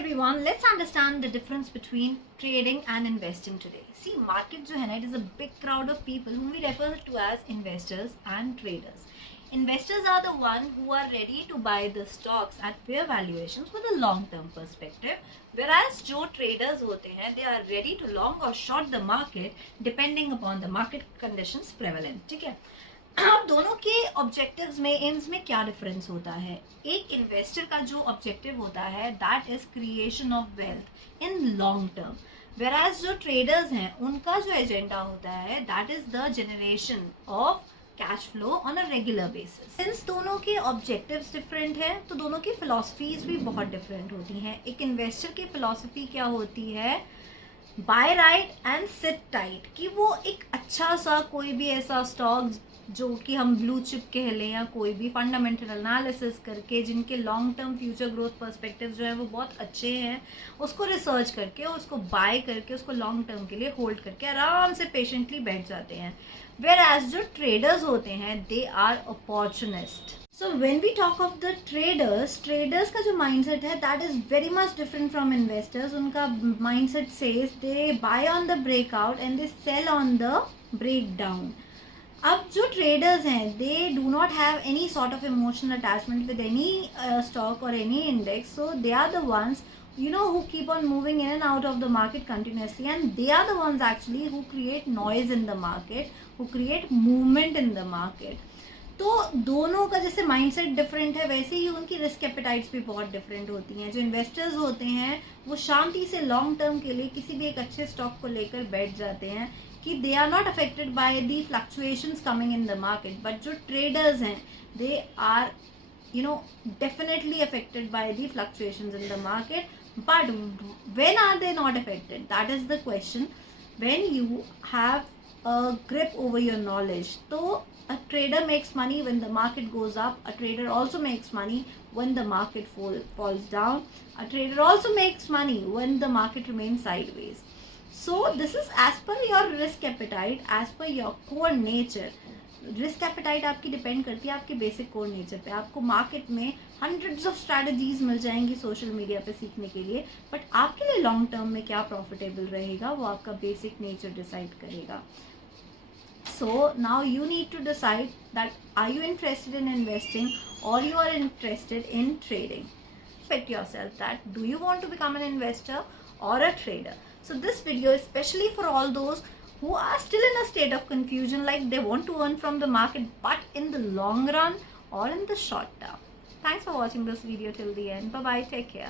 everyone, let's understand the difference between trading and investing today. See, market जो है ना, it is a big crowd of people whom we refer to as investors and traders. Investors are the one who are ready to buy the stocks at fair valuations with a long-term perspective, whereas जो traders होते हैं, they are ready to long or short the market depending upon the market conditions prevalent. ठीक है? अब दोनों के ऑब्जेक्टिव्स में एम्स में क्या डिफरेंस होता है. एक इन्वेस्टर का जो ऑब्जेक्टिव होता है that is creation of wealth in long term, whereas जो ट्रेडर्स हैं उनका जो एजेंडा होता है that is the generation of cash flow on a regular basis. Since दोनों के ऑब्जेक्टिव्स डिफरेंट है तो दोनों की फिलॉसफीज भी बहुत डिफरेंट होती हैं. एक इन्वेस्टर की फिलॉसफी क्या होती है, buy right and sit tight, कि वो एक अच्छा सा कोई भी ऐसा स्टॉक जो कि हम ब्लू चिप कह लें या कोई भी फंडामेंटल एनालिसिस करके जिनके long term future growth perspective जो है वो बहुत अच्छे हैं, उसको रिसर्च करके उसको बाय करके उसको लॉन्ग टर्म के लिए होल्ड करके आराम से पेशेंटली बैठ जाते हैं. वेयर एज जो ट्रेडर्स होते हैं they are opportunist. So when we talk of the traders का जो माइंडसेट है that is very much different from investors. उनका mindset says they buy on the breakout and they sell on the break down. अब जो ट्रेडर्स हैं they do not have any sort of emotional attachment with any stock और any index, so they are the ones who keep on moving in and out of the market continuously, and they are the ones actually who create noise in the market, who create movement in the market. तो दोनों का जैसे mindset different है वैसे ही उनकी risk appetites भी बहुत डिफरेंट होती हैं. जो इन्वेस्टर्स होते हैं वो शांति से लॉन्ग टर्म के लिए किसी भी एक अच्छे स्टॉक को लेकर बैठ जाते हैं कि they are not affected by the fluctuations coming in the market. But जो ट्रेडर्स हैं they are definitely affected by the fluctuations in the market. But when are they not affected? That is the question. When you have a grip over your knowledge, so a trader makes money when the market goes up. A trader also makes money when the market falls down. A trader also makes money when the market remains sideways. So this is as per your risk appetite, as per your core nature. Risk appetite आपकी डिपेंड करती है आपके basic core nature पे. आपको मार्केट में hundreds of strategies मिल जाएंगी social media पे सीखने के लिए, बट आपके लिए लॉन्ग टर्म में क्या प्रॉफिटेबल रहेगा वो आपका बेसिक नेचर डिसाइड करेगा. So now you need to decide that are you interested in investing और you are interested in trading. Expect yourself that do you want to become an investor or a trader. So this video is especially for all those who are still in a state of confusion, like they want to earn from the market but in the long run or in the short term. Thanks for watching this video till the end. Bye bye, take care.